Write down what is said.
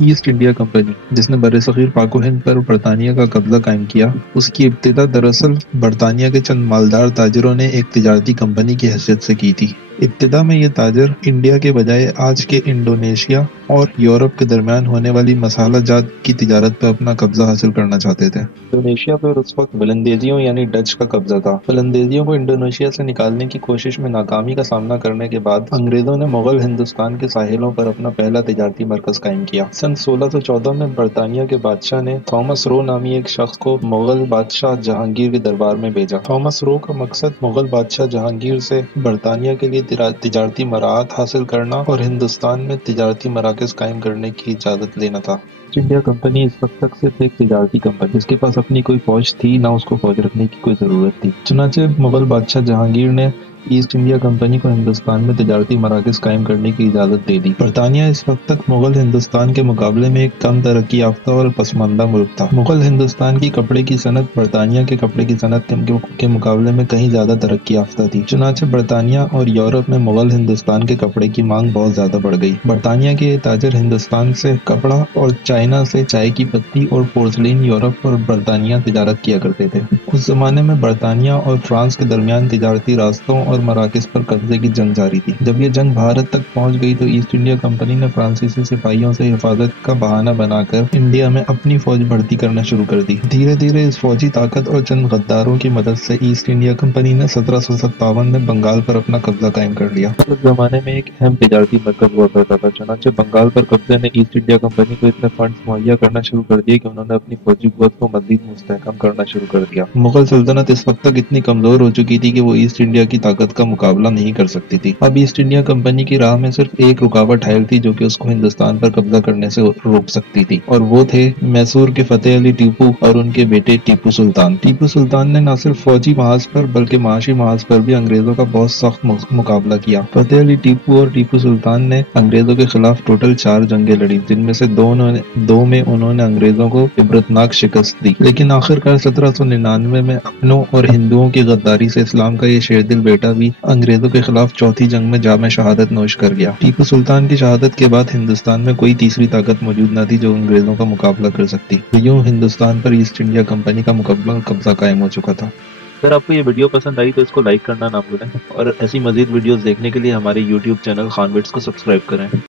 East India company جس نے برصغیر پاک و ہند پر برطانیہ کا قبضہ قائم کیا، اس کی ابتدا دراصل برطانیہ کے چند مالدار تاجروں نے ایک تجارتی کمپنی کی حیثیت سے کی تھی۔ ابتدا میں یہ تاجر انڈیا کے بجائے آج کے انڈونیشیا اور یورپ کے درمیان ہونے والی مسالہ جات کی تجارت پر اپنا قبضہ حاصل کرنا چاہتے تھے۔ انڈونیشیا پر اس وقت ولندیزیوں یعنی ڈچ کا قبضہ تھا۔ ولندیزیوں کو انڈونیشیا سے نکالنے کی کوشش میں ناکامی کا سامنا کرنے کے بعد انگریزوں نے مغل ہندوستان کے ساحلوں پر اپنا پہلا تجارتی مرکز قائم کیا۔ سن 1614 میں برطانیہ کے بادشاہ نے تھامس رو نامی ایک شخص کو مغل بادشاہ جہانگیر کے دربار میں بھیجا۔ تھامس رو کا مقصد مغل بادشاہ جہانگیر سے برطانیہ کے لیے تجارتی مراعات حاصل کرنا اور ہندوستان میں تجارتی مراکز قائم کرنے کی اجازت لینا تھا۔ ایسٹ انڈیا کمپنی اس وقت تک صرف ایک تجارتی کمپنی، جس کے پاس اپنی کوئی فوج تھی نہ اس کو فوج رکھنے کی کوئی ضرورت تھی۔ چنانچہ مغل بادشاہ جہانگیر نے ایسٹ انڈیا کمپنی کو ہندوستان میں تجارتی مراکز قائم کرنے کی اجازت دے دی۔ برطانیہ اس وقت تک مغل ہندوستان کے مقابلے میں ایک کم ترقی یافتہ اور پسماندہ ملک تھا۔ مغل ہندوستان کی کپڑے کی صنعت برطانیہ کے کپڑے کی صنعت کے مقابلے میں کہیں زیادہ ترقی یافتہ تھی۔ چنانچہ برطانیہ اور یورپ میں مغل ہندوستان کے کپڑے کی مانگ بہت زیادہ بڑھ گئی۔ برطانیہ کے تاجر ہندوستان سے کپڑا اور چائنا سے چائے کی پتی اور پورسلین یورپ اور برطانیہ تجارت کیا کرتے تھے۔ اس زمانے میں برطانیہ اور فرانس کے درمیان تجارتی راستوں اور مراکز پر قبضے کی جنگ جاری تھی۔ جب یہ جنگ بھارت تک پہنچ گئی تو ایسٹ انڈیا کمپنی نے فرانسیسی سپاہیوں سے حفاظت کا بہانہ بنا کر انڈیا میں اپنی فوج بھرتی کرنا شروع کر دی۔ دھیرے دھیرے اس فوجی طاقت اور چند غداروں کی مدد سے ایسٹ انڈیا کمپنی نے 1757 میں بنگال پر اپنا قبضہ قائم کر لیا۔ اس زمانے میں ایک اہم تجارتی مرکز ہوا کرتا تھا۔ چنانچہ بنگال پر قبضے نے ایسٹ انڈیا کمپنی کو اتنے فنڈز مہیا کرنا شروع کر دیے کہ انہوں نے اپنی فوجی قوت کو مزید مستحکم کرنا شروع کر دیا۔ مغل سلطنت اس وقت تک اتنی کمزور ہو چکی تھی کہ وہ ایسٹ انڈیا کی طاقت کا مقابلہ نہیں کر سکتی تھی۔ اب ایسٹ انڈیا کمپنی کی راہ میں صرف ایک رکاوٹ حائل تھی جو کہ اس کو ہندوستان پر قبضہ کرنے سے روک سکتی تھی، اور وہ تھے میسور کے فتح علی ٹیپو اور ان کے بیٹے ٹیپو سلطان۔ ٹیپو سلطان نے نہ صرف فوجی محاذ پر بلکہ معاشی محاذ پر بھی انگریزوں کا بہت سخت مقابلہ کیا۔ فتح علی ٹیپو اور ٹیپو سلطان نے انگریزوں کے خلاف ٹوٹل 4 جنگیں لڑی، جن میں سے دو میں انہوں نے انگریزوں کو عبرتناک شکست دی۔ لیکن آخرکار 1799 میں اپنوں اور ہندوؤں کی غداری سے اسلام کا یہ شیردل بیٹا بھی انگریزوں کے خلاف چوتھی جنگ میں جام شہادت نوش کر گیا۔ ٹیپو سلطان کی شہادت کے بعد ہندوستان میں کوئی تیسری طاقت موجود نہ تھی جو انگریزوں کا مقابلہ کر سکتی۔ یوں ہندوستان پر ایسٹ انڈیا کمپنی کا مکمل قبضہ قائم ہو چکا تھا۔ اگر آپ کو یہ ویڈیو پسند آئی تو اس کو لائک کرنا نہ بھولیں، اور ایسی مزید ویڈیوز دیکھنے کے لیے ہمارے YouTube چینل خان بٹس کو سبسکرائب کریں۔